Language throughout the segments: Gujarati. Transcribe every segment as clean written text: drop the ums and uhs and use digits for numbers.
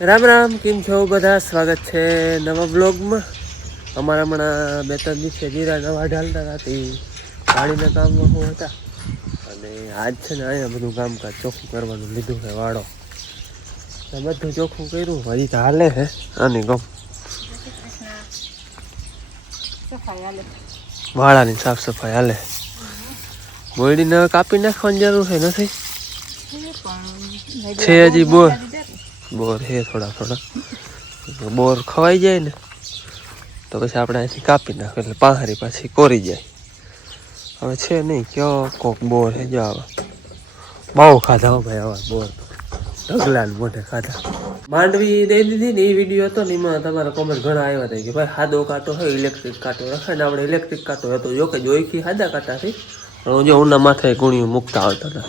રામ રામ, કેમ છો બધા? સ્વાગત છે નવા બ્લોગમાં. અમારા હમણાં 2-3 દિવસે જીરા નવા ઢાલતા હતી, પાણીના કામમાં હું હતા. અને આજ છે ને અહીંયા બધું કામકાજ ચોખ્ખું કરવાનું લીધું છે. વાળો બધું ચોખ્ખું કર્યું, હજી તો હાલે છે. આની ગમ વાળાની સાફ સફાઈ હાલે. બોયડીને કાપી નાખવાની જરૂર છે નથી છે હજી બોર છે થોડા બોર ખવાઈ જાય ને તો પછી આપણે અહીંથી કાપી નાખે એટલે પાહારી પાછી કોરી જાય. હવે છે નહીં કયો કોક બોર છે જો આવે બહુ ખાધા હો ભાઈ. આવા બોર ઢગલા મોઢે ખાધા. માંડવી દઈ દીધી ને એ વિડીયો હતો ને એમાં તમારા કોમેન્ટ ઘણા આવ્યા હતા કે ભાઈ સાદો કાંટો હોય ઇલેક્ટ્રિક કાંટો રખાય ને. આપણે ઇલેક્ટ્રિક કાંટો હતો જો કે જોઈથી સાદા કાંટાથી પણ જો ઉના માથે ગુણિયું મૂકતા આવતા હતા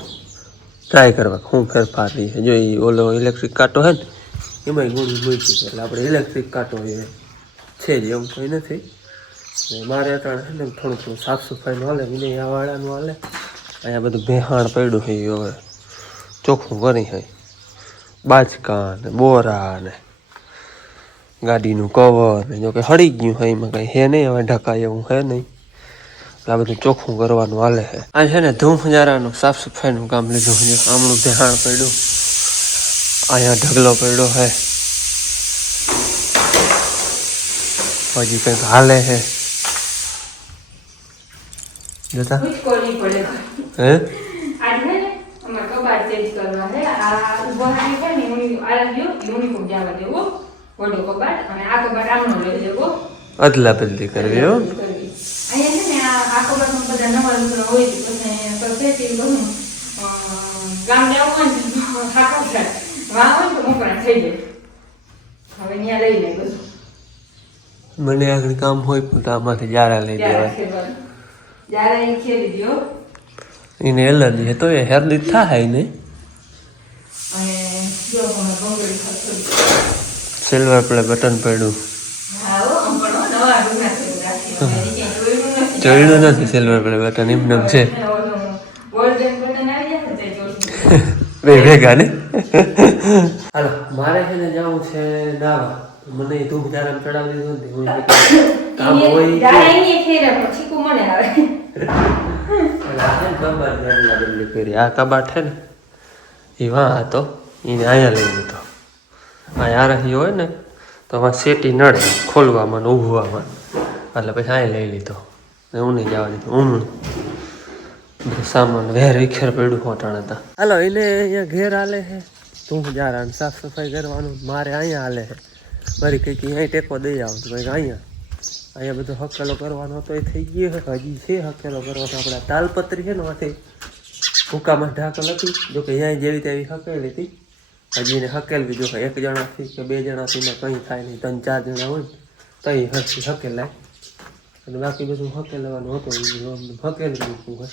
ટ્રાય કરવા શું ફેરફાર રહી છે. જો એ ઓલો ઇલેક્ટ્રિક કાંટો છે ને એમાંય ગુણિયું મૂકી એટલે આપણે ઇલેક્ટ્રિક કાંટો એ છે જ એવું કંઈ નથી. મારે અટાણે છે ને થોડું સાફ સફાઈનું હાલે, એને આ વાળાનું હાલે. અહીંયા બધું ભેહાણ પડ્યું છે હવે ચોખ્ખું કરી છે. બાચકા ને બોરા ને ગાડીનું કવર ને જો કે હળી ગયું હોય એમાં કંઈ હે નહીં, હવે ઢકાય એવું હે નહીં. આ બધું ચોખ્ખું કરવાનું હાલે છે. આ છે ને ધૂમજારાનું સાફ સફાઈનું કામ લીધું છે. આમનું ભેહાણ પડ્યું, અહીંયા ઢગલો પડ્યો છે, હજી કંઈક હાલે છે. જોતા હે અદલા બદલી કરવી હો. મને આગળ કામ હોય પણ આમાંથી જારા લઈ દેવાય. એને એલર્જી તો એ હેરદી થાય ને. સિલ્વર પ્લે બટન પડ્યું જોયું નથી. સિલ્વર પ્લે બટન એમને છે બે ભેગા ને. હાલો મારે છે ને જવું છે નાવા. મને ધૂપ ધારામ ચડાવી દીધું ને કામ હોય આ કબાટ છે ને એ વાં હતો એને અહીંયા લઈ લીધો. અહીંયા આરાહી હોય ને તો આમાં સેટી નડે ખોલવામાં ને ઊભવામાં, એટલે પછી અહીંયા લઈ લીધો. હું નહીં જવા દીધું. હું બધું સામાન વેર વિખેર પડ્યું હોટાણ હતા. હાલો એને અહીંયા ઘેર હાલે છે તું જારા સાફ સફાઈ કરવાનું. મારે અહીંયા હાલે છે મારી કંઈક અહીંયા ટેકો દઈ આવું તો કંઈક અહીંયા બધો હકેલો કરવાનો હતો એ થઈ ગયો છે. હજી છે હકેલો કરવાનો. આપણે તાલપત્રી છે ને માંથી ભૂકામાં ઢાકલ હતી જોકે અહીંયા જેવી તેવી હકેલી હતી. હજી એને હકેલવી જો એક જણાથી કે 2 જણાથી ને કંઈ થાય નહીં. 3-4 જણા હોય તો એ હરથી હકેલાય અને બાકી બધું હકેલવાનું હતું હકેલી મૂકવું હોય.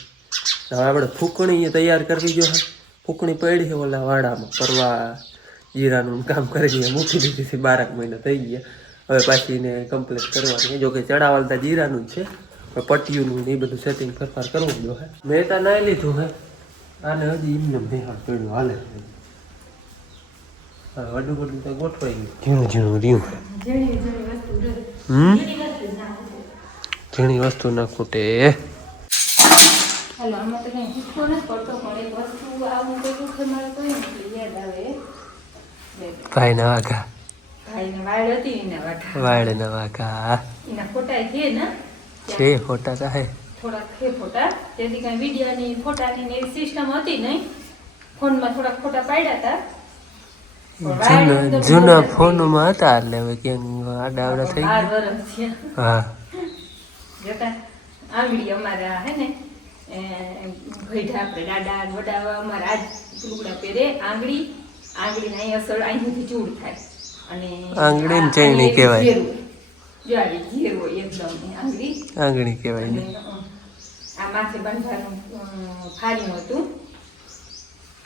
હવે આપણે ફૂકણી તૈયાર કરવી જો ફૂકણી પડી છે ઓલા વાડામાં પરવા જીરાનું કામ કરી મૂકી દીધી 12 મહિના થઈ ગયા. હવે પાછી એને કમ્પ્લીટ કરવાની. જોકે ચડાવવાળતા જીરાનું જ છે પણ પટ્ટીઓનું ને એ બધું સેટિંગ ફેરફાર કરવું જો હે. મેં તો નાઈ લીધું હે આને હજી એમને ભેહાડ પડ્યું હાલે. વડું વડું તો ગોઠવાઈ ગયું. ઝીણું રહ્યું. ઝીણી વસ્તુ ના ખૂટે. ભાઈ ના વાઘા વાળ ના વાઘા છે ફોટા તો હે થોડાક હે ફોટા. તેથી કઈ વિડીયોની ફોટાની એવી સિસ્ટમ હતી નહીં. ફોનમાં થોડાક ફોટા પાડ્યા હતા જૂના ફોનમાં હતા એટલે હવે કેમ આડા આવડા થઈ ગયા. હા આંગળી અમારા હે ને ભૈઠા આપણે દાદા વડા અમારા આજ લુગડા પહેરે. આંગળી અહીં અસર અહીંથી ચૂડ થાય અને આંગળી ને ચૈણી કહેવાય. જો આવી ઘેર હોય એકદમ આંગળી કહેવાય ને. આ માથે બંધાનું ફારીનું હતું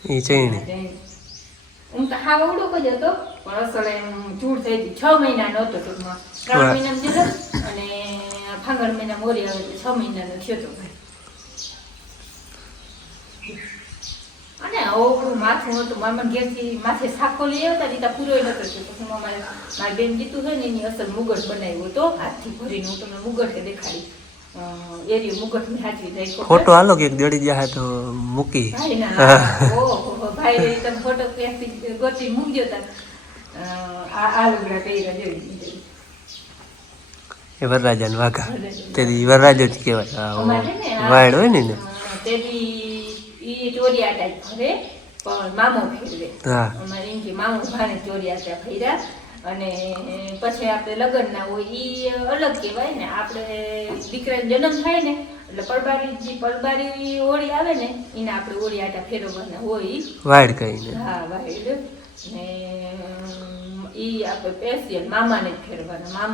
એ ચૈણી. હું તો હા અવડો જ હતો પણ અસર એમ ચૂડ થઈ હતી. 6 મહિનાનો હતો ટૂંકમાં. 3 મહિનામાં દીધો અને ફાગણ મહિના મોરી આવે એટલે 6 મહિનાનો થયો હતો ભાઈ. અને ઓવડું માથું હતું મામાને ઘેરથી માથે સાખો લઈ આવતા દીતા પૂરો નતો થયો પછી મામાને મારી બેન જીતું છે ને એની અસલ મુગટ બનાવ્યો હતો હાથથી ભરીને હું તમને મુગટ દેખાડી એરી મુગટ ની હાજરી થઈ ફોટો હાલો કે દોડી ગયા તો મૂકી ભાઈ ના ઓહો ભાઈ તમે ફોટો ક્યાંથી ગોતી મૂક્યો તા આ લુગડા પહેર્યા જોઈ એ વરરાજા ને વાઘા તેથી વરરાજો જ કહેવાય વાડ હોય ને તેથી ઈ ચોરિયા ટાઈપ ફરે પણ મામો ફેરવે હા અમારે એમ કે મામો ભાને ચોરિયા ત્યાં ફર્યા અને પછી આપણે લગ્ન ના હોય ઈ અલગ કહેવાય ને આપણે દીકરાનો જન્મ થાય ને એટલે પડબારી ઓળી આવે ને એને આપણે ઓળી આટા ફેરવવાના હોય વાડ કહીને હા વાડ ને ઈ આપણે સ્પેશિયલ મામાને જ ફેરવાના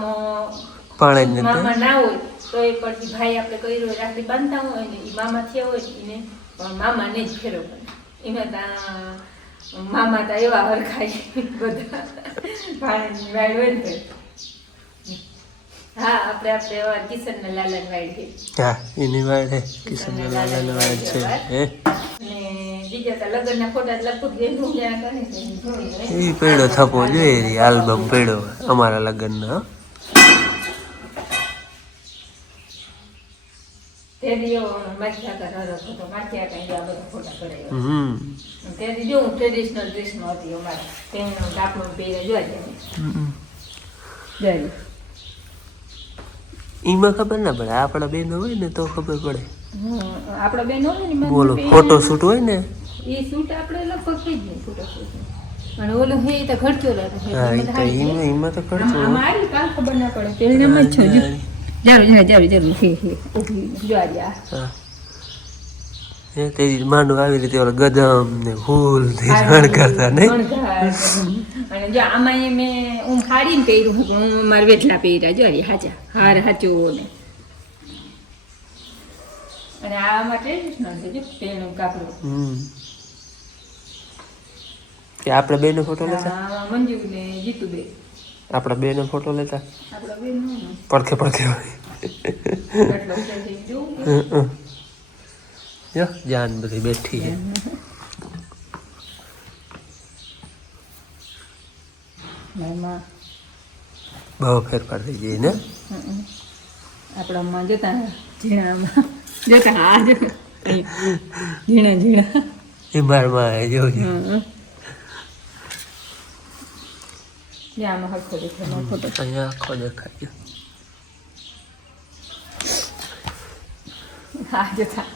મામા ના હોય તો એ પછી ભાઈ આપણે કર્યો રાખડી બાંધતા હોય ને ઈ મામા થયા હોય એને પણ મામાને જ ફેરવવાના એમાં ત્યાં મામા તા એવા હરખાય બધા ભાણેજની વાડ હોય ને હા આપણે કિશનના લાલાની વાડ છે હા એની વાડ છે કિશનના લાલાની વાડ છે હે ને બીજા તા લગનના ફોટા લગભગ વેધું જ્યાં કરે છે એ પેડો થપો જોઈએ આલ્બમ પેડો અમારા લગ્નનો તેડીઓ માથ્યા કરારો ફોટો માથ્યા કઈ આ બધા ફોટા કરાવ્યા તેડી જો ટ્રેડિશનલ ડ્રેસમાં હતી અમારે તેનો ડાપણો પહેરે જોઈ જાય ઈમાં ખબર ના પડે આપણા બેનો હોય ને તો ખબર પડે આપણા બેન હોય ને બોલો ફોટો શૂટ હોય ને એ શૂટ આપણે લગભગ થઈ જ નહીં ફોટો શૂટ અને ઓલું હે તો ખર્ચો લાગે ઈમાં તો ખર્ચો મારી કાલ ખબર ના પડે તેલનામાં જ છે જારું હે જો આ તેરી માંડું આવી રીતે ઓલા ગદમ ને ફૂલ ને શણગારતા ને અને જો આમાં મેં હું હાડીને પહેર્યું હું મારા વેટલા પહેર્યા જો હાચા હાર હાચો ને અને આમાં ટ્રેડિશનલ છે જો તેનું કાપડું કે આપણે બેનો ફોટો લેતા મંજુ ને જીતુ બે આપણા બેનો ફોટો લેતા આપણા બેન પડખે હોય એટલો છે જોઉં યો જાન બધી બેઠી છે બહુ ફેરફાર થઈ ગઈ ને આપણામાં જતા ઝીણામાં જતા આ જો ઝીણા એ મારમાં જોજો આમાં હરખો દેખાય ફોટો અહીંયા આખો દેખાય હા જતા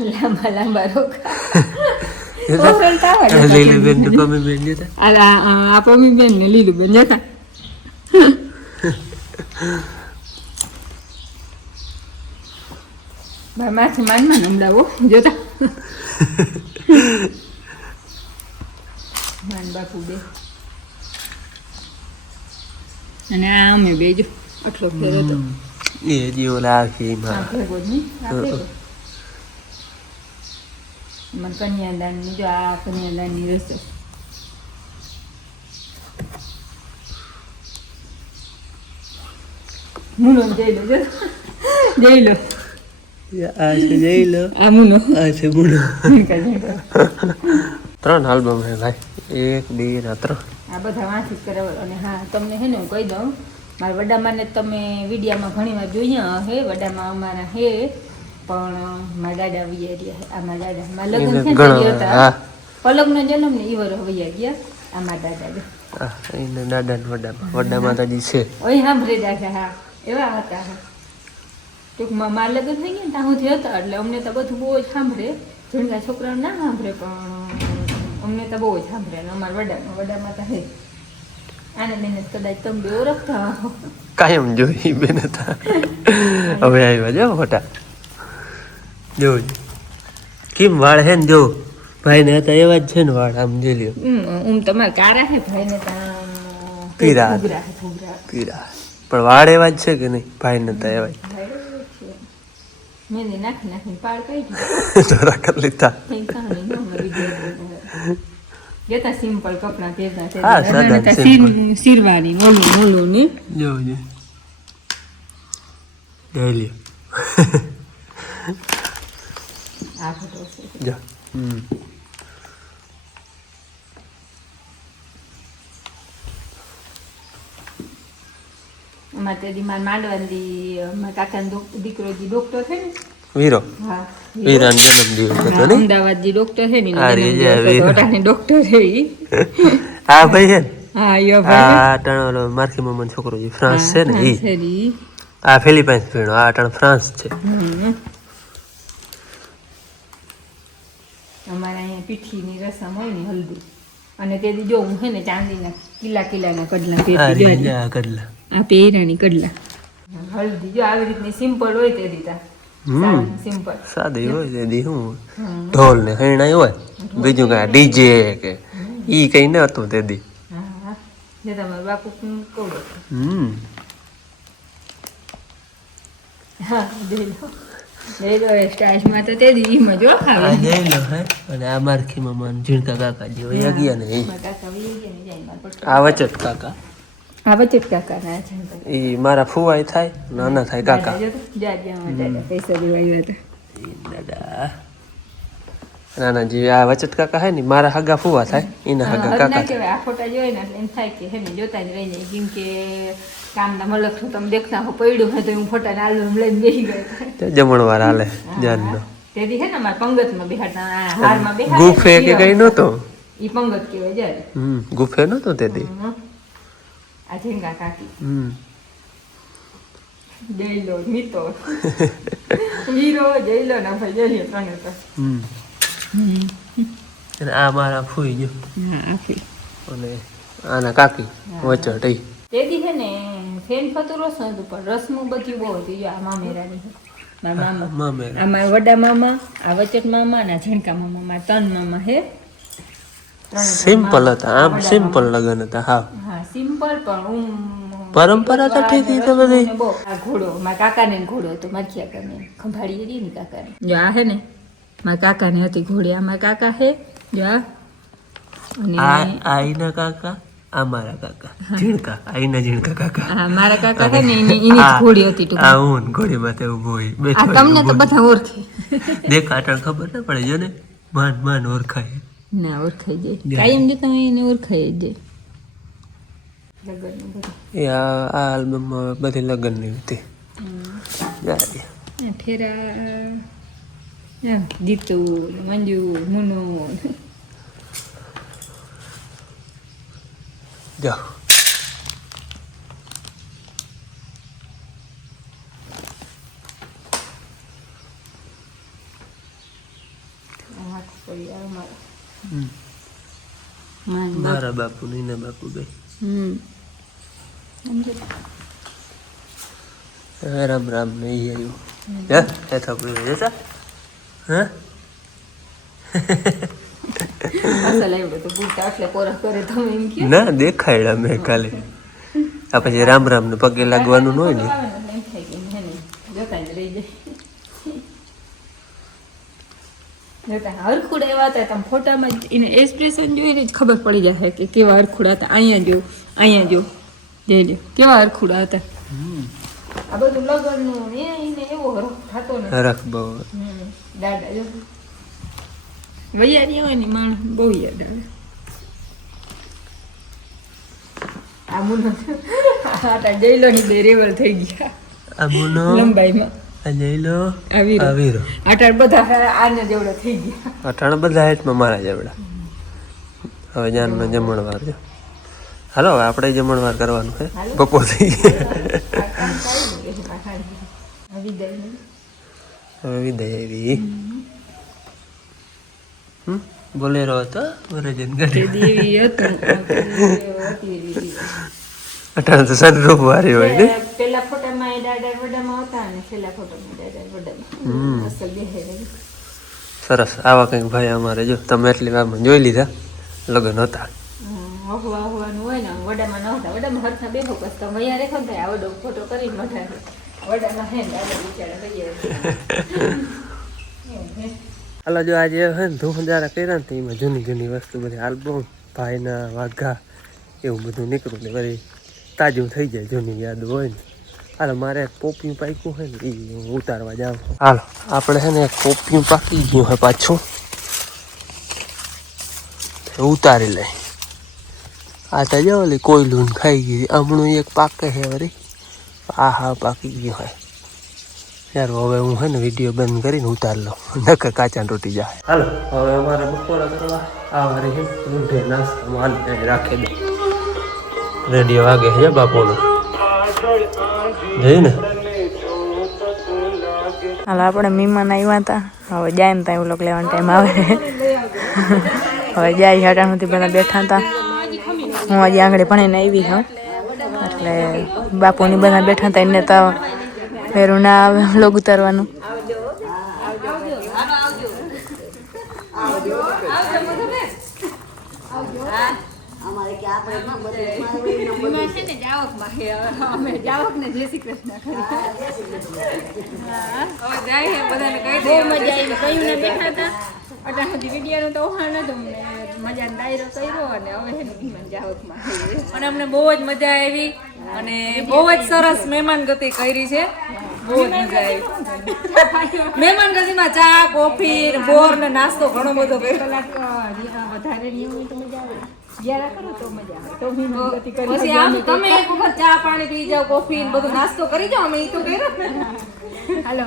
લાંબા રોકા લીલુબેન ને પમીબેન જતા આ પમીબેન ને લીલુબેન જતા માથે માનમાં નમડાવો જોતા માન બાપુ બે અને આ અમે બે જો આટલો ફેર હતો એ જીવો લાખી માં ભેગો જ નહીં મને કન્યાદાનની જો આ કન્યાદાનની રસો મુનો જઈ લો આ છે જઈ લો આ મુનો આ છે મુનો 3 આલ્બમ હે ભાઈ 1 2 ને 3 આ બધા વાંચી કરાવ અને હા તમને હે ને હું કહી દઉં મારા વડામાને તમે વિડીયામાં ઘણી વાર જોયા હે વડામાં અમારા હે પણ મારા દાદા વૈયા ગયા આ મારા દાદા મારા લગ્ન છે ને હતા પલકનો જન્મ ને ઈ વર વૈયા ગયા આ મારા દાદા એને દાદા ને વડામાં તો છે ઓય સાંભળે દાદા હા એવા હતા ટૂંકમાં મારા લગ્ન થઈ ગયા ને ત્યાં સુધી હતા એટલે અમને તો બધું બહુ જ સાંભળે જોડકા છોકરાઓ ના સાંભળે પણ અમને તો બહુ જ સાંભળે અને અમારા વડામાં તો હે આને બેન કદાચ તમે બે ઓળખતા કાયમ જોઈ બેન હતા હવે આવ્યા જો ફોટા જોવું કેમ વાળ હે ને જો ભાઈ ને હતા એવા જ છે ને વાળ આમ જોઈ લ્યો તમારે કારા હે ભાઈ ને ત્યાં પીરા પણ વાળ એવા જ છે કે નહીં ભાઈ ને હતા એવા જ મેં નાખી પાડ કઈ થોડા કરી લીધા જતા સિમ્પલ કપડા પહેરતા શીરવાની ઓલું ને જોજો જોઈ લ્યો આ ફોટો જો અમારે તેથી મારા માંડવાની મારા કાકાનો દીકરો જે ડોક્ટર છે ને વીરો હા વીરાનો જન્મદિવસ હતો ને અમદાવાદ જે ડોક્ટર છે ને આ રીજા ડોક્ટર છે ઈ આ ભાઈ છે ને હા યો ભાઈ આ ટણ મારખી મામાનો છોકરો છે ફ્રાન્સ છે ને ઈ છે ઈ આ ફિલિપાઇન્સ ભીણો આ ટણ ફ્રાન્સ છે અમારે અહીંયા પીઠીની રસમ હોય ને હલ્દી અને તેથી જો હું છે ને ચાંદીના કિલ્લાના કડલા આ પહેરતી રીજા કડલા આ પહેરાની કડલા હલ્દી જો આવી રીતની સિમ્પલ હોય તે દીધા સિમ્પલ સાદી હોય તેથી શું ઢોલ ને હૈણાઈ હોય બીજું કાંઈ ડીજે કે ઈ કઈ ન હતું તેથી હા જે તમારા બાપુ કહું હા જઈ લો સ્ટાર્ટમાં તો તે દીમાં જો ખાવે આ જઈ લો હે અને આ મારખી મામા ઝીણકા કાકા જે હોય ગયા ને ઈ આ વચટ કાકા આ વચટ કાકા ના છે ઈ મારા ફુવાઈ થાય નાના થાય કાકા પૈસા દેવા આવ્યા હતા દાદા નાના જે આ વચટ કાકા હે ને મારા હગા ફુવા થાય એના હગા કાકા કહેવાય આ ફોટા જોઈ ને એટલે એમ થાય કે હે ને જોતા જ રહી જાય કેમ કે કામના મલક છું તમે દેખતા હો પડ્યું હોય તો હું ફોટા ને આલ્બમ લઈને બેસી ગયો જમણવાર હાલે જાનનો તેથી હે ને મારા પંગતમાં બેહાડતા હારમાં બેહાડે ગુફે કે કઈ નહોતો ઈ પંગત કહેવાય જ્યારે ગુફે નહોતો તેથી આ ઝીંગા કાકી જઈલો મિતો વીરો જઈલો ના ભાઈ જઈલો ત્રણે તો અને આ મારા ફૂઈ જો અને આના કાકી વચટ ઈ તેથી છે ને ફેન ફતું રસ હતું પણ રસનું બધું બહુ હતું જો આ મામેરાની મારા મામા આ મારા વડા મામા આ વચટ મામા ના ઝીણકા મામા મારા ત્રણ મામા હે સિમ્પલ હતા આમ સિમ્પલ લગન હતા હા હા સિમ્પલ પણ પરંપરા તો ઠીક છે બધી આ ઘોડો મારા કાકાને ઘોડો હતો માખિયા કાને ખંભાળી હતી ને કાકાને જો આ હે ને મારા કાકાને હતી ઘોડી આ મારા કાકા હે જો અને આઈના કાકા આ મારા કાકા ઝીણકા આઈના ઝીણકા કાકા હા મારા કાકા હે ને એની જ ઘોડી હતી તો આ હું ઘોડીમાં તે ઊભો હોય આ તમને તો બધા ઓળખે દેખાટણ ખબર ન પડે જો ને માન ઓળખાય ના ઓળખાઈ જાય કાયમ જો તમે એને ઓળખાઈ જાય એ આ આલ્બમમાં બધી લગ્નની હતી ફેરા જીતુ મંજુ મુનો જાઓ મારા બાપુ ને એના બાપુ બે રામ રામ નહીં આવ્યું થપડું જતા હા ના દેખાય મેં કાલે આ પછી રામ રામ ને પગે લાગવાનું હોય ને હરખુડા એવા હતા તમે ફોટામાં એને એક્સપ્રેશન જોઈને જ ખબર પડી જાય કે કેવા હરખુડા હતા અહીંયા જો જઈ કેવા હરખુડા હતા આ બધું લગનનું એને એવો હરખ થતો ને હરખ બહુ દાદા જો વૈયારી હોય ને માણસ બહુ યાદ આવે આ મુનો આ જઈલો ની બે રેવલ થઈ ગયા આ મુનો લંબાઈમાં જઈલો આવીરો અટાણ બધા આને જેવડા થઈ ગયા અટાણ બધા હેઠમાં મારા જેવડા હવે જાનનો જમણવાર જો હાલો હવે આપણે જમણવાર કરવાનું છે બપોર થઈ હવે વિદાય આવી બોલેરો હતો વરજન કરી અટાણ તો સનરૂફ વાળી હોય ને પેલા ફોટામાં દાદા વડામાં હતા અને છેલ્લા ફોટામાં દાદા વડામાં અસલ દેખાય રહી સરસ આવા કંઈક ભાઈ અમારે જો તમે એટલી વારમાં જોઈ લીધા લગ્ન હતા હોવાનું હોય ને વડામાં ન હતા વડામાં હરખા બેઠો બસ તમે અહીંયા રેખો ને આ વડો ફોટો કરીને મઠા વડામાં હે દાદા બિચારા કહીએ હાલો જો આજે હે ને ધૂમધારા કર્યા ને એમાં જૂની વસ્તુ બધી આલ્બમ ભાઈના વાઘા એવું બધું નીકળ્યું ને બધી તાજું થઈ જાય જૂની યાદ હોય ને હાલો મારે પોપિયું પાક્યું હોય ને એ હું ઉતારવા જાઉં હાલો આપણે છે ને પોપિયું પાકી ગયું હોય પાછું ઉતારી લે આ તો જો ઓલી કોયલું ખાઈ ગઈ હમણું એક પાકે છે વળી આ હા પાકી ગયું હોય યાર. હવે હું છે ને વિડીયો બંધ કરીને ઉતાર લઉં, નકર કાચા તૂટી જાય. હાલો હવે અમારે બપોરા કરવા આ વારે છે ઊંધે નાસ્તો માલ રાખી દે. રેડિયો વાગે છે બાપુનો જઈને. હાલો આપણે મહેમાન આવ્યા હતા, હવે જાય ને ત્યાં એવું લોકો લેવાનો ટાઈમ આવે. હવે જાય હાટા સુધી પહેલાં બેઠા હતા. હું હજી આંગળી ભણીને આવી છું એટલે બાપુની બધા બેઠા હતા એને તો ફેરું ના આવે લોગ ઉતારવાનું. અને અમને બહુ જ મજા આવી અને બહુ જ સરસ મહેમાન ગતિ કરી છે. બહુ જ મજા આવી. મહેમાન ગતિમાં ચા, કોફી, બોર ને નાસ્તો ઘણો બધો કર્યો. પછી આમ તમે એક વખત ચા પાણી પી જાઓ, કોફી બધું નાસ્તો કરી જાઓ. અમે તો કર્યો. હાલો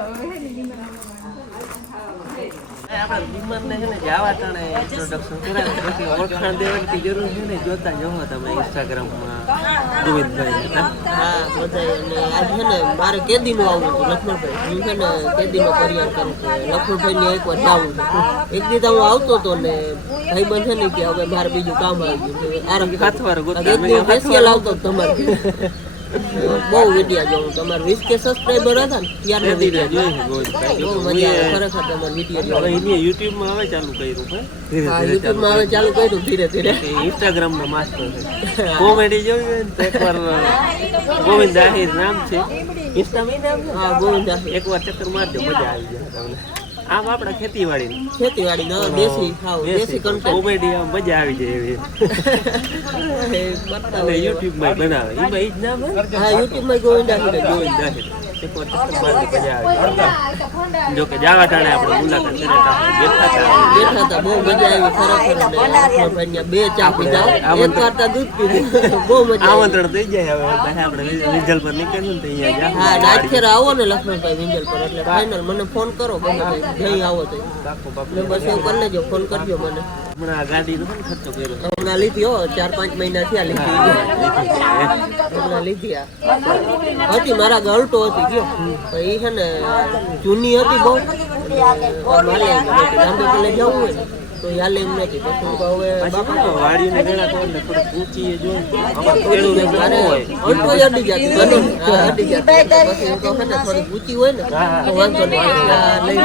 આપણે વિમાનને છે ને જવા ટાણે ઇન્ટ્રોડક્શન કરાવે પછી ઓળખાણ દેવાની જરૂર છે ને. જોતા જવો તમે ઇન્સ્ટાગ્રામમાં ગોવિંદભાઈ. હા બધા. અને આજ છે ને મારે કેદીનું આવવું હતું લક્ષ્મણભાઈ. હું છે ને કેદીનો કરિયર કરું છું. લક્ષ્મણભાઈને એકવાર જાવું છે. એક દિવસ હું આવતો હતો ને ભાઈબંધ છે ને કે હવે મારે બીજું કામ આવી ગયું છે. સ્પેશિયલ આવતો તમારે બહુ વિડીયો જોઉં. તમારે 20K સબસ્ક્રાઈબર હતા ને ત્યારના વિડીયો જોયું. બહુ મજા આવે ખરેખર તમારા વિડીયો. હવે યુટ્યુબમાં હવે ચાલુ કર્યું છે. હા યુટ્યુબમાં હવે ચાલુ કર્યું ધીરે ધીરે. ઇન્સ્ટાગ્રામનો માસ્ટર છે. કોમેડી જોઈ હોય ને તો એકવાર ગોવિંદ આહિર નામ છે ઇન્સ્ટામાં. હા ગોવિંદ આહિર. એકવાર ચક્કર મારજો, મજા આવી જાય તમને. આમ આપણે ખેતીવાડી દેશી કન્ટેન્ટ કોમેડી આમ મજા આવી જાય એવી. અને યુટ્યુબમાં બનાવે એમાં ઈ જ નામ. હા યુટ્યુબમાં ગોવિંદ આહિર. એકવાર ચક્કર મારજો, મજા આવી જાય. જો કે જાવા ટાણે આપણે મુલાકાત બેઠા હતા. બહુ મજા આવી ખરેખર. બે ચા પીધા, એક વાર્તા દૂધ પીધું. બહુ મજા. આમંત્રણ થઈ જાય. હવે આપણે વિંજલ પર નીકળ્યું ને તો અહીંયા હા નાચખેર આવો ને લક્ષ્મણભાઈ વિંજલ પર એટલે ફાઇનલ મને ફોન કરો ગમે જઈ આવો તો. બસ એવું કરી લેજો, ફોન કરજો મને. હમણાં ગાડીનો પણ ખર્ચો કર્યો. હમણાં લીધી હો 4-5 મહિના થયા લીધી. હમણાં લીધી હતી મારા ગળતો હતી ગયો. એ છે ને જૂની હતી બહુ. મારે લાંબે પેલે જવું હોય ને તો યાલે એમ નથી. પછી હું હવે વાડીને વેળા તો એટલે થોડીક ઊંચી એ જોઈ અડી જતી પછી હું કહું ને થોડીક ઊંચી હોય ને તો વાંધો નહીં લઈ